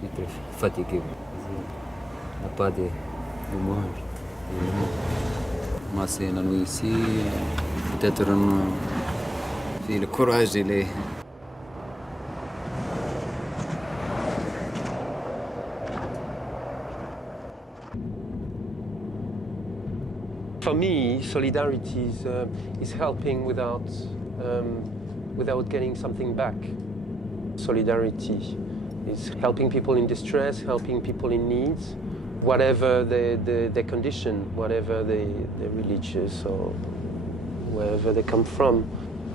suis très fatigué. Il n'y a pas de mange. Moi, c'est la nuit ici. Peut-être le courage, il est... For me, solidarity is helping without getting something back. Solidarity is helping people in distress, helping people in need, whatever their condition, whatever their religious or wherever they come from.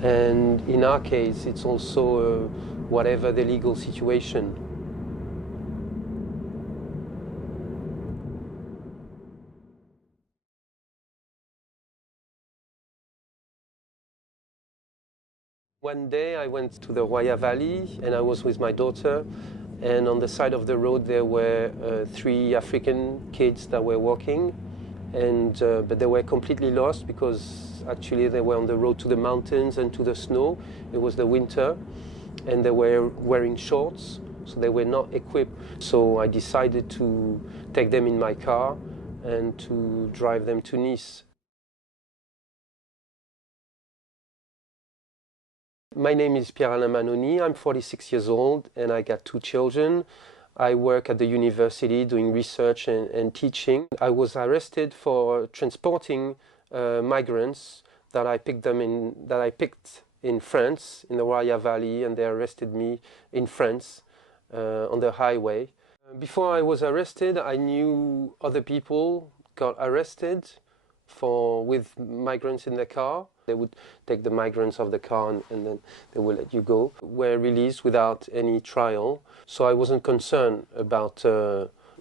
And in our case, it's also whatever the legal situation. One day I went to the Roya Valley and I was with my daughter, and on the side of the road there were 3 African kids that were walking, and but they were completely lost because actually they were on the road to the mountains and to the snow. It was the winter and they were wearing shorts, so they were not equipped. So I decided to take them in my car and to drive them to Nice. My name is Pierre-Alain Manoni. I'm 46 years old and I got 2 children. I work at the university doing research and teaching. I was arrested for transporting migrants that I picked in France, in the Roya Valley, and they arrested me in France on the highway. Before I was arrested, I knew other people got arrested with migrants in their car. They would take the migrants off the car and then they would let you go. Were released without any trial. So I wasn't concerned about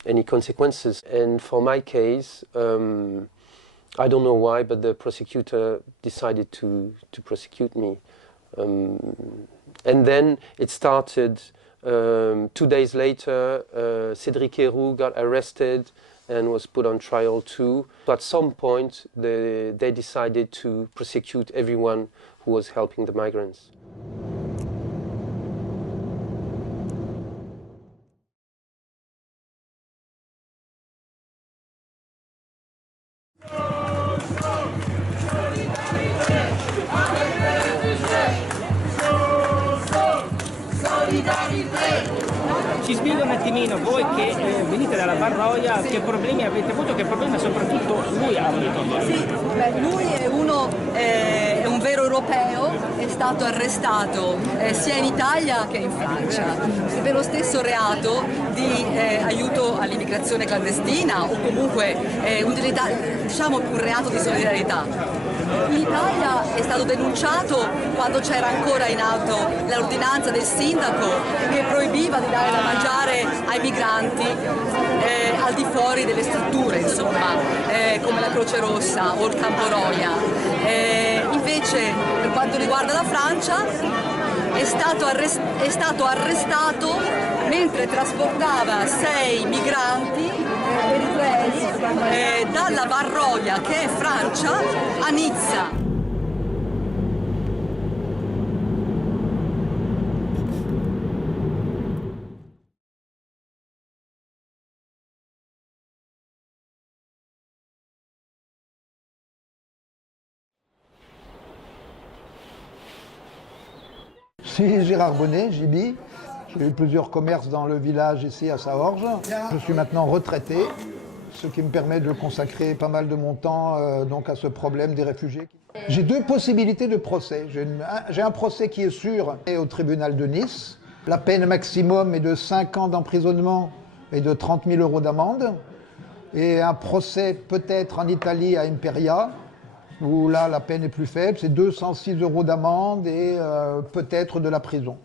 any consequences. And for my case, I don't know why, but the prosecutor decided to prosecute me. And then it started 2 days later. Cédric Héroux got arrested and was put on trial too. At some point, they decided to prosecute everyone who was helping the migrants. Ci spiega un attimino voi che venite dalla Barroia, che problemi avete avuto, che problemi soprattutto lui ha avuto? Sì, lui è un vero europeo, è stato arrestato sia in Italia che in Francia per lo stesso reato di aiuto all'immigrazione clandestina o comunque un reato di solidarietà. In Italia è stato denunciato quando c'era ancora in auto l'ordinanza del sindaco che proibiva di dare da mangiare ai migranti al di fuori delle strutture, insomma, come la Croce Rossa o il Campo Roia. Invece, per quanto riguarda la Francia, è stato arrestato mentre trasportava 6 migranti eritrei dalla Barroia, che è Francia, a Nizza. Je suis Gérard Bonnet, JB. J'ai eu plusieurs commerces dans le village ici à Saorge. Je suis maintenant retraité, ce qui me permet de consacrer pas mal de mon temps donc à ce problème des réfugiés. J'ai 2 possibilités de procès. J'ai un procès qui est sûr au tribunal de Nice. La peine maximum est de 5 ans d'emprisonnement et de 30 000 € d'amende. Et un procès peut-être en Italie à Imperia, où là la peine est plus faible, c'est 206 € d'amende et peut-être de la prison.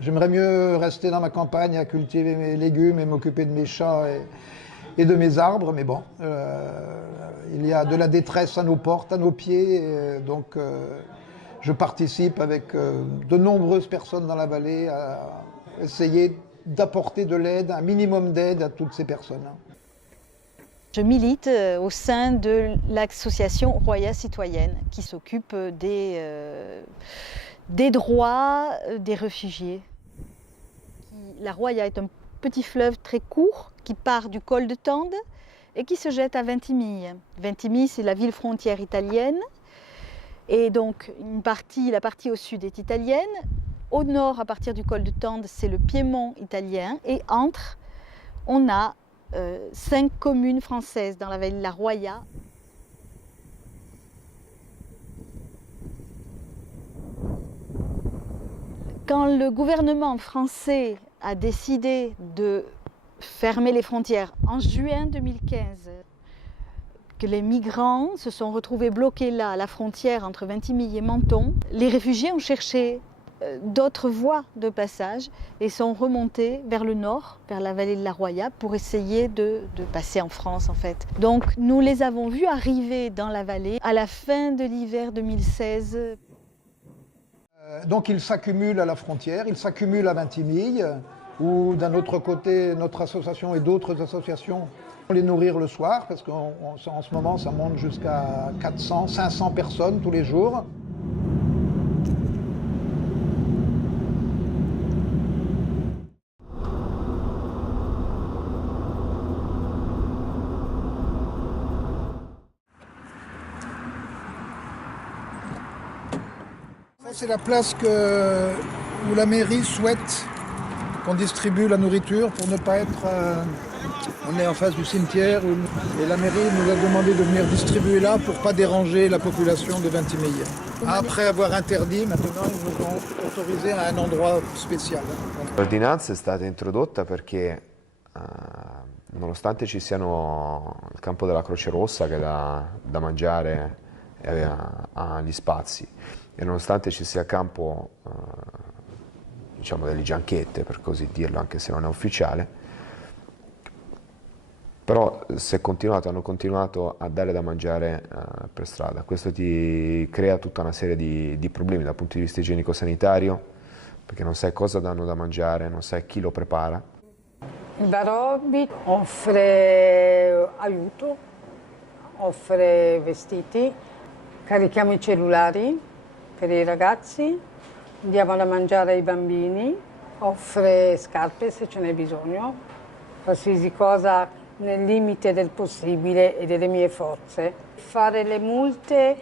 J'aimerais mieux rester dans ma campagne à cultiver mes légumes et m'occuper de mes chats et de mes arbres, mais bon, il y a de la détresse à nos portes, à nos pieds, donc je participe avec de nombreuses personnes dans la vallée à essayer d'apporter de l'aide, un minimum d'aide à toutes ces personnes. Je milite au sein de l'association Roya Citoyenne qui s'occupe des droits des réfugiés. La Roya est un petit fleuve très court qui part du col de Tende et qui se jette à Ventimille. Ventimille, c'est la ville frontière italienne. Et donc la partie au sud est italienne. Au nord, à partir du col de Tende, c'est le Piémont italien. Et entre, on a 5 communes françaises dans la vallée de la Roya. Quand le gouvernement français a décidé de fermer les frontières en juin 2015, que les migrants se sont retrouvés bloqués là, à la frontière entre Ventimille et Menton, les réfugiés ont cherché d'autres voies de passage et sont remontés vers le nord, vers la vallée de la Roya, pour essayer de passer en France en fait. Donc nous les avons vus arriver dans la vallée à la fin de l'hiver 2016. Donc ils s'accumulent à la frontière, ils s'accumulent à Ventimille, où d'un autre côté, notre association et d'autres associations vont les nourrir le soir, parce qu'en ce moment, ça monte jusqu'à 400, 500 personnes tous les jours. C'est la place où la mairie souhaite qu'on distribue la nourriture pour ne pas être... on est en face du cimetière et la mairie nous a demandé de venir distribuer là pour ne pas déranger la population de Ventimille. Après avoir interdit, maintenant ils nous ont autorisé à un endroit spécial. L'ordinanza è stata introdotta perché nonostante ci siano il campo della Croce Rossa che dà da mangiare ha gli spazi, e nonostante ci sia il campo diciamo delle gianchette, per così dirlo, anche se non è ufficiale, però hanno continuato a dare da mangiare per strada. Questo ti crea tutta una serie di problemi dal punto di vista igienico-sanitario, perché non sai cosa danno da mangiare, non sai chi lo prepara. Il Barobbi offre aiuto, offre vestiti, carichiamo i cellulari per i ragazzi, diamo da mangiare ai bambini, offre scarpe se ce n'è bisogno, qualsiasi cosa nel limite del possibile e delle mie forze. Fare le multe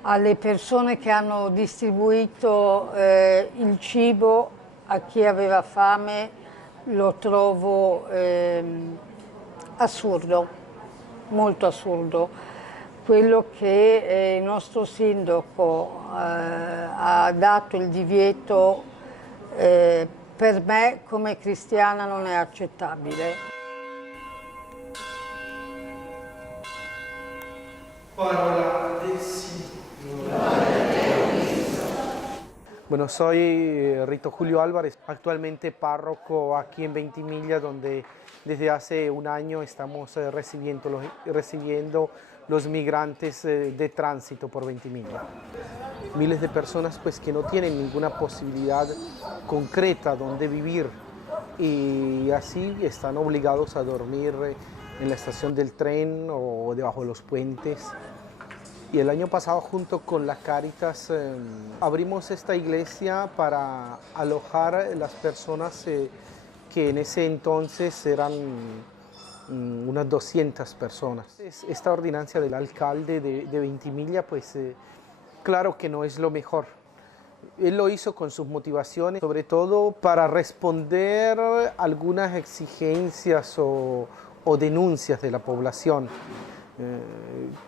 alle persone che hanno distribuito il cibo a chi aveva fame lo trovo assurdo, molto assurdo. Quello che il nostro sindaco ha dato il divieto per me come cristiana non è accettabile. Parola del Signore. Bueno, soy Rito Julio Álvarez, actualmente párroco aquí en Ventimiglia, donde desde hace un año estamos recibiendo los migrantes de tránsito por Ventimiglia. Miles de personas pues, que no tienen ninguna posibilidad concreta donde vivir y así están obligados a dormir en la estación del tren o debajo de los puentes. Y el año pasado, junto con la Cáritas, abrimos esta iglesia para alojar a las personas que en ese entonces eran unas 200 personas. Esta ordenanza del alcalde de Ventimiglia, pues claro que no es lo mejor. Él lo hizo con sus motivaciones, sobre todo para responder algunas exigencias o denuncias de la población.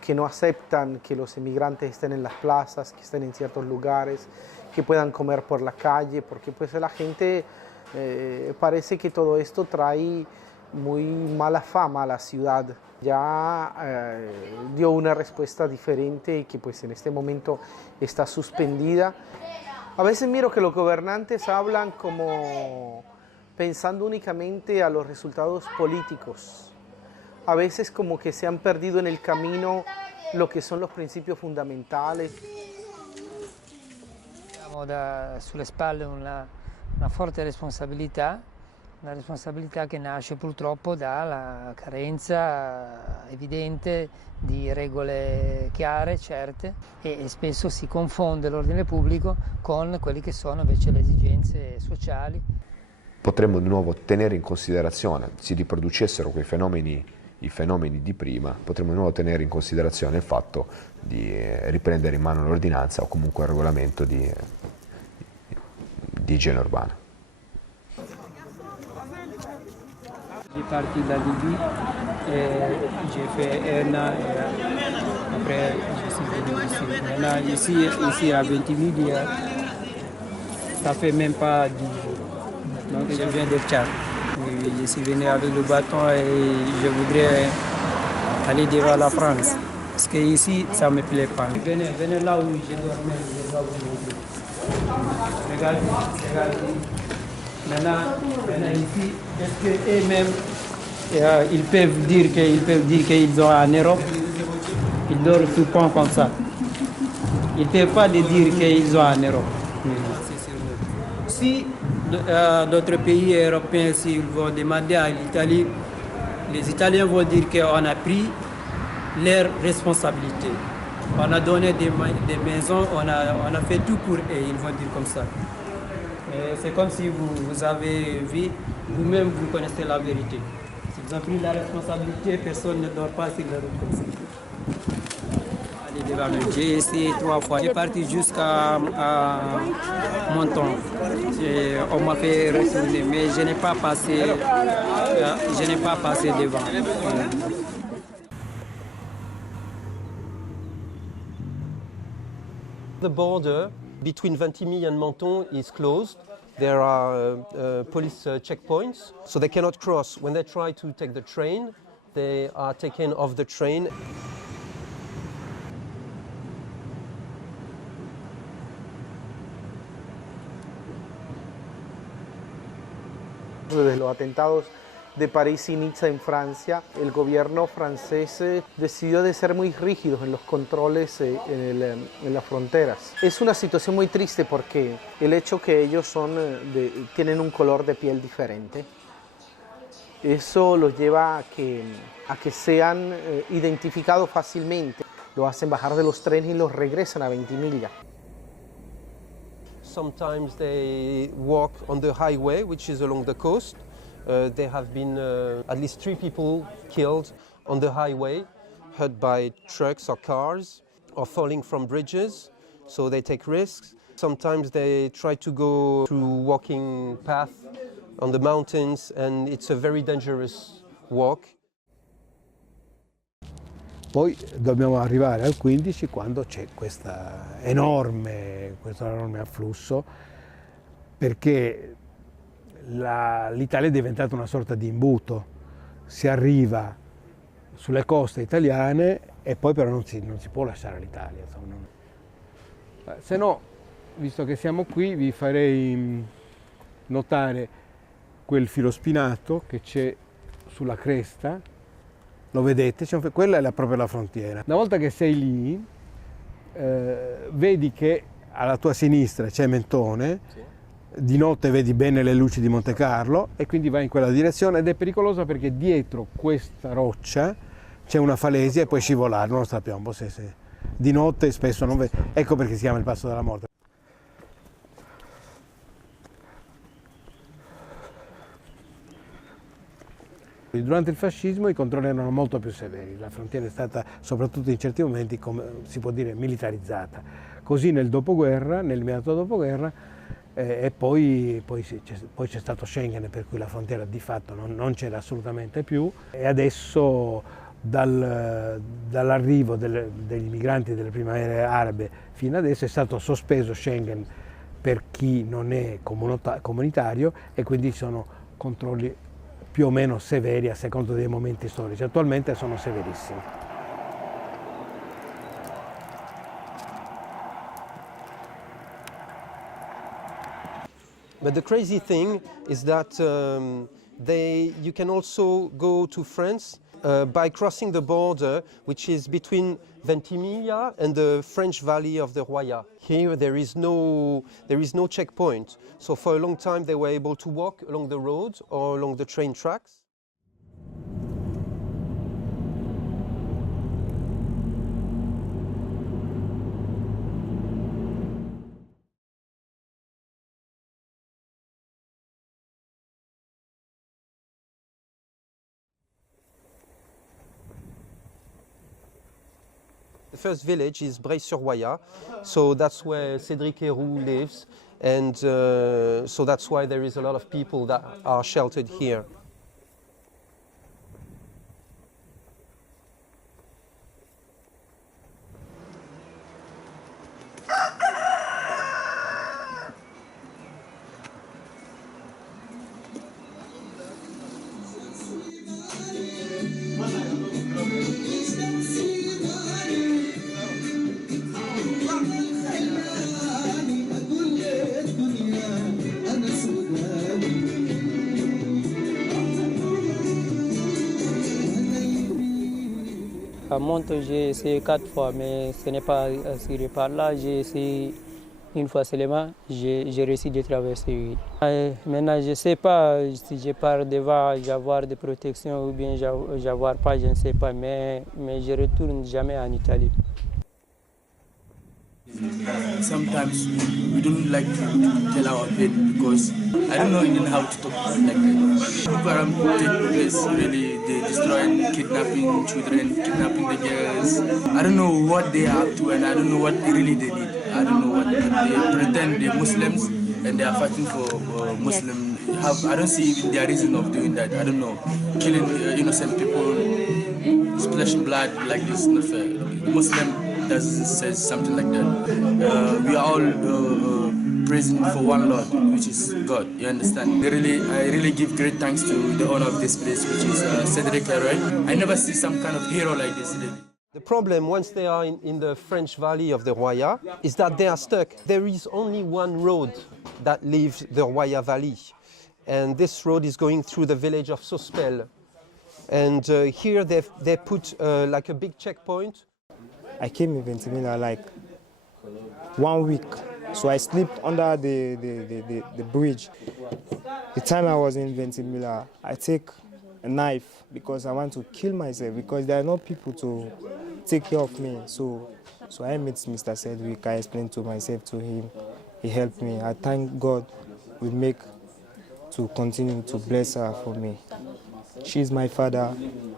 Que no aceptan que los emigrantes estén en las plazas, que estén en ciertos lugares, que puedan comer por la calle, porque pues la gente parece que todo esto trae muy mala fama a la ciudad. Ya dio una respuesta diferente y que pues en este momento está suspendida. A veces miro que los gobernantes hablan como pensando únicamente a los resultados políticos. A veces como que se han perdido en el camino lo que son los principios fundamentales. Abbiamo sulle spalle una forte responsabilità, una responsabilità che nasce purtroppo dalla carenza evidente di regole chiare, certe, e spesso si confonde l'ordine pubblico con quelle che sono invece le esigenze sociali. potremmo di nuovo tenere in considerazione, si riproducessero quei fenomeni, i fenomeni di prima, potremmo di nuovo tenere in considerazione il fatto di riprendere in mano l'ordinanza o comunque il regolamento di igiene urbana. J'ai parti de la Libye, j'ai fait un an et après je suis venu ici. Maintenant ici à Ventimiglia, ça fait même pas 10 jours. Donc je viens de Tchad. Je suis venu avec le bâton et je voudrais aller devant la France. Parce que ici ça me plaît pas. Venez là où je dormais, je dois vous montrer. Regardez. Maintenant ici, est-ce qu'eux-mêmes, ils peuvent dire qu'ils sont en Europe? Ils dorment tout le temps comme ça. Ils ne peuvent pas dire qu'ils sont en Europe. Si d'autres pays européens, s'ils vont demander à l'Italie, les Italiens vont dire qu'on a pris leurs responsabilités. On a donné des maisons, on a fait tout pour eux, ils vont dire comme ça. C'est comme si vous avez vu, vous-même vous connaissez la vérité. Si vous avez pris la responsabilité, personne ne dort pas sur la route comme ça. Allez devant le J'ai essayé 3 fois. J'ai parti jusqu'à Monton. On m'a fait retourner, mais je n'ai pas passé devant. The border between Ventimiglia and Menton is closed. There are police checkpoints, so they cannot cross. When they try to take the train, they are taken off the train. Desde los atentados de París y Niza en Francia, el gobierno francés decidió de ser muy rígidos en los controles en las fronteras. Es una situación muy triste porque el hecho que ellos tienen un color de piel diferente, eso los lleva a que sean identificados fácilmente. Lo hacen bajar de los trenes y los regresan a Ventimiglia. Sometimes they walk on the highway, which is along the coast. There have been at least 3 people killed on the highway, hurt by trucks or cars, or falling from bridges, so they take risks. Sometimes they try to go through walking path on the mountains, and it's a very dangerous walk. Poi dobbiamo arrivare al 15 quando c'è questo enorme afflusso, perché l'Italia è diventata una sorta di imbuto, si arriva sulle coste italiane e poi però non si può lasciare l'Italia. Se no, visto che siamo qui, vi farei notare quel filo spinato che c'è sulla cresta, lo vedete? Quella è proprio la frontiera. Una volta che sei lì, vedi che alla tua sinistra c'è Mentone, sì. Di notte vedi bene le luci di Monte Carlo e quindi vai in quella direzione ed è pericolosa perché dietro questa roccia c'è una falesia e puoi scivolare, non lo sappiamo, se di notte spesso non vedi. Ecco perché si chiama il passo della morte. Durante il fascismo i controlli erano molto più severi, la frontiera è stata, soprattutto in certi momenti, come si può dire, militarizzata. Così nel dopoguerra, nell'immediato dopoguerra, e poi c'è stato Schengen, per cui la frontiera di fatto non c'era assolutamente più, e adesso dall'arrivo degli migranti delle primavere arabe fino adesso è stato sospeso Schengen per chi non è comunitario e quindi sono controlli più o meno severi a seconda dei momenti storici. Attualmente sono severissimi. But the crazy thing is that you can also go to France by crossing the border, which is between Ventimiglia and the French valley of the Roya. Here there is no checkpoint, so for a long time they were able to walk along the roads or along the train tracks. first village is Breil-sur-Roya, so that's where Cédric Héroux lives, and so that's why there is a lot of people that are sheltered here. À Monte, j'ai essayé 4 fois, mais ce n'est pas assuré par là. J'ai essayé une fois seulement, j'ai réussi de traverser. Maintenant, je ne sais pas si je pars devant avoir des protections ou bien j'avoir pas, je ne sais pas, mais je ne retourne jamais en Italie. Sometimes we don't like to tell our pain because I don't know even how to talk like that. Program take place really, they destroy, kidnapping children, kidnapping the girls. I don't know what they are up to and I don't know what really they need. I don't know what they pretend they're Muslims and they are fighting for Muslim. I don't see even their reason of doing that. I don't know, killing innocent people, splashing blood like this. Not fair. Muslim doesn't say something like that. We are all praising for one Lord, which is God. You understand? I really give great thanks to the owner of this place, which is Cédric Héroux. I never see some kind of hero like this. The problem, once they are in the French valley of the Roya, is that they are stuck. There is only one road that leaves the Roya valley, and this road is going through the village of Sospel. And here they put like a big checkpoint. I came in Ventimiglia like 1 week, so I slept under the bridge. The time I was in Ventimiglia, I take a knife because I want to kill myself because there are no people to take care of me. So I met Mr. Cedric, I explained to myself to him, he helped me. I thank God will make to continue to bless her for me. She's my father,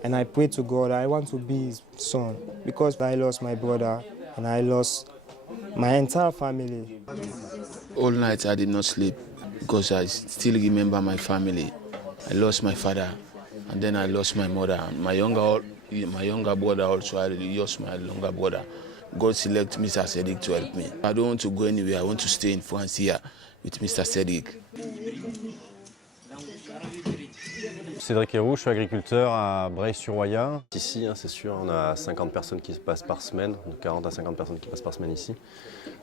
and I pray to God I want to be his son because I lost my brother and I lost my entire family. All night I did not sleep because I still remember my family. I lost my father, and then I lost my mother. My younger brother also, I lost my younger brother. God selected Mr. Cedric to help me. I don't want to go anywhere. I want to stay in France here with Mr. Cedric. Cédric Héroux, je suis agriculteur à Breil-sur-Roya. Ici, c'est sûr, on a 50 personnes qui se passent par semaine, 40 à 50 personnes qui passent par semaine ici.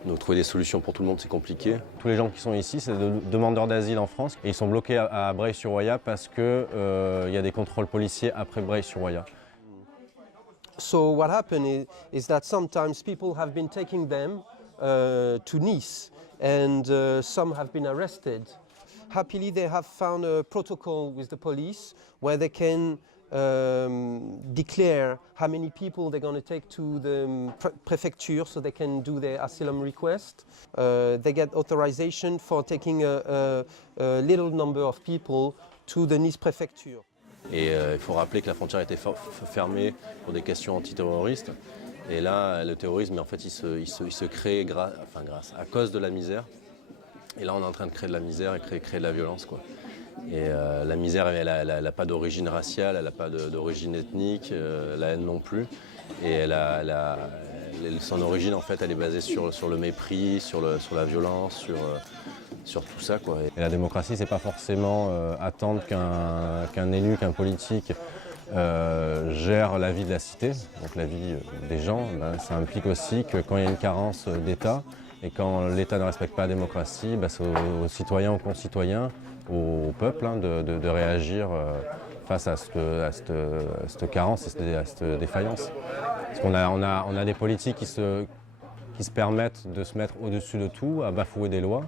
Donc trouver des solutions pour tout le monde, c'est compliqué. Tous les gens qui sont ici, c'est des demandeurs d'asile en France. Et ils sont bloqués à Breil-sur-Roya parce qu'il y a des contrôles policiers après Breil-sur-Roya. So what happened is that sometimes people have been taking them to Nice, and some have been arrested. Happily, they have found a protocol with the police where they can declare how many people they're going to take to the prefecture so they can do their asylum request. They get authorization for taking a little number of people to the Nice prefecture. Et il faut rappeler que la frontière était fermée pour des questions antiterroristes. Et là, le terrorisme, en fait, il se crée à cause de la misère. Et là, on est en train de créer de la misère et créer de la violence, quoi. Et la misère, elle n'a pas d'origine raciale, elle n'a pas d'origine ethnique, la haine non plus. Et son origine, en fait, elle est basée sur le mépris, sur la violence, sur tout ça, quoi. Et la démocratie, c'est pas forcément attendre qu'un élu, qu'un politique gère la vie de la cité, donc la vie des gens. Ça implique aussi que quand il y a une carence d'État, et quand l'État ne respecte pas la démocratie, c'est aux citoyens, aux concitoyens, au peuple de réagir face à cette carence, à cette défaillance. Parce qu'on a des politiques qui se permettent de se mettre au-dessus de tout, à bafouer des lois.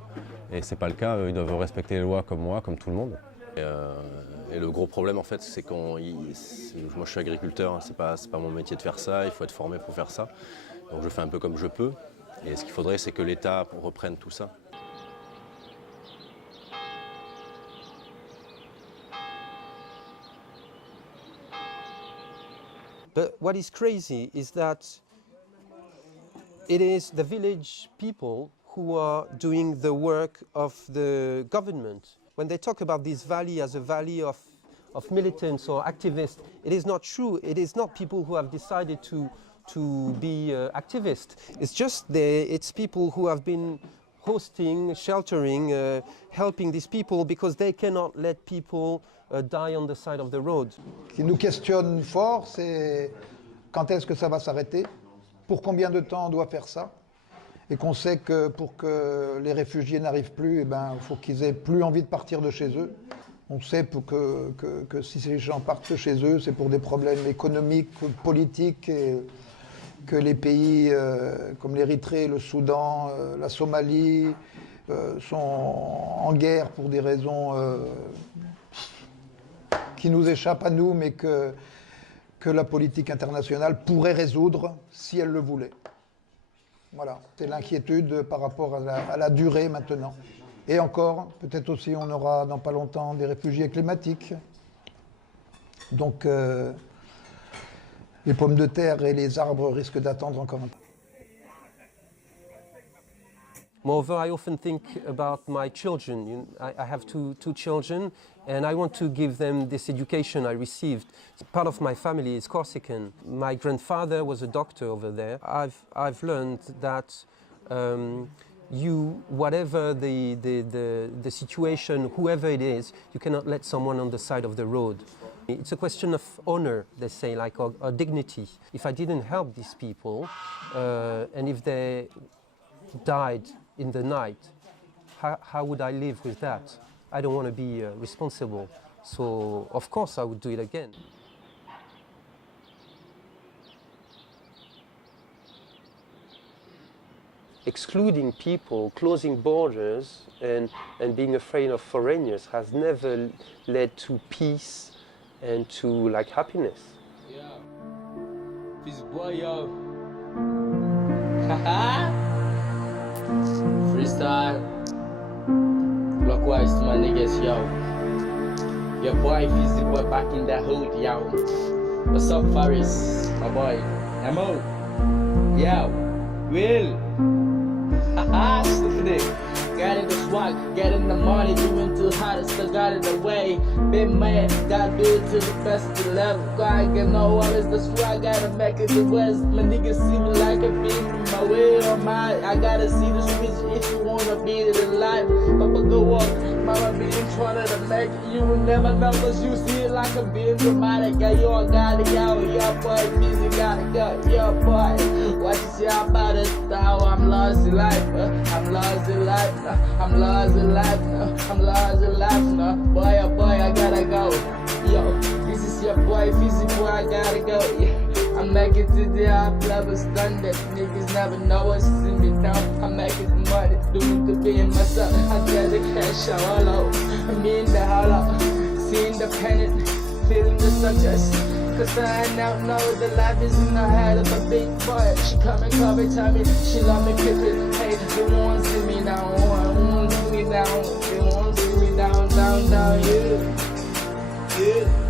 Et ce n'est pas le cas, ils doivent respecter les lois comme moi, comme tout le monde. Et le gros problème, en fait, c'est moi je suis agriculteur, c'est pas mon métier de faire ça, il faut être formé pour faire ça. Donc je fais un peu comme je peux. Et ce qu'il faudrait, c'est que l'État reprenne tout ça. But what is crazy is that It is the village people who are doing the work of the government. When they talk about this valley as a valley of militants or activists, it is not true. It is not people who have decided to be activists. It's just it's people who have been hosting, sheltering, helping these people because they cannot let people die on the side of the road. Ce qui nous questionne fort, c'est quand est-ce que ça va s'arrêter, pour combien de temps on doit faire ça, et qu'on sait que pour que les réfugiés n'arrivent plus, il faut qu'ils aient plus envie de partir de chez eux. On sait que si ces gens partent chez eux, c'est pour des problèmes économiques, politiques, et que les pays comme l'Érythrée, le Soudan, la Somalie sont en guerre pour des raisons qui nous échappent à nous, mais que la politique internationale pourrait résoudre si elle le voulait. Voilà, c'est l'inquiétude par rapport à la durée maintenant. Et encore, peut-être aussi on aura dans pas longtemps des réfugiés climatiques. Donc les pommes de terre et les arbres risquent d'attendre encore un peu. Moreover, I often think about my children. I have two children, and I want to give them this education I received. Part of my family is Corsican. My grandfather was a doctor over there. I've learned that whatever the situation, whoever it is, you cannot let someone on the side of the road. It's a question of honor, they say, like, or dignity. If I didn't help these people, and if they died in the night, how would I live with that? I don't want to be responsible. So, of course, I would do it again. Excluding people, closing borders, and being afraid of foreigners has never led to peace and to happiness. Yeah. This boy, yo. Freestyle. Clockwise to my niggas, yo. Your boy, Fizzy boy, back in the hood, yo. What's up, Faris? My boy. Mo. Yo. Will. Haha, stupid it. Got in the swag, getting the money, doing too hot, still got it away. Big man, gotta do it to the best of the level. I get no always the swag, gotta make it the west. My niggas see me like a beam, my way or my. I gotta see the switch if you wanna be it alive. Papa go up, mama be in trying to make it. You will never know, cause you see it like a beam dramatic. Yo, I gotta go, yo, boy, busy, gotta go, yo, boy. What you say about it, how I'm lost in life, I'm lost in life. I'm lost in life now, I'm lost in life now. Boy, oh boy, I gotta go. Yo, this is your boy, Fizzy boy, I gotta go. Yeah. I'm making to the high level standard. Niggas never know what's in me down. I'm making the money, doing the being myself. I get the cash out all over. Me in the hollow, seeing the panic, feeling the success. Cause I now know that life is in the head of a big boy. She come and cover, tell me she love me, pick it. Hey, they won't see me down, they won't see me down, they won't see me down, yeah.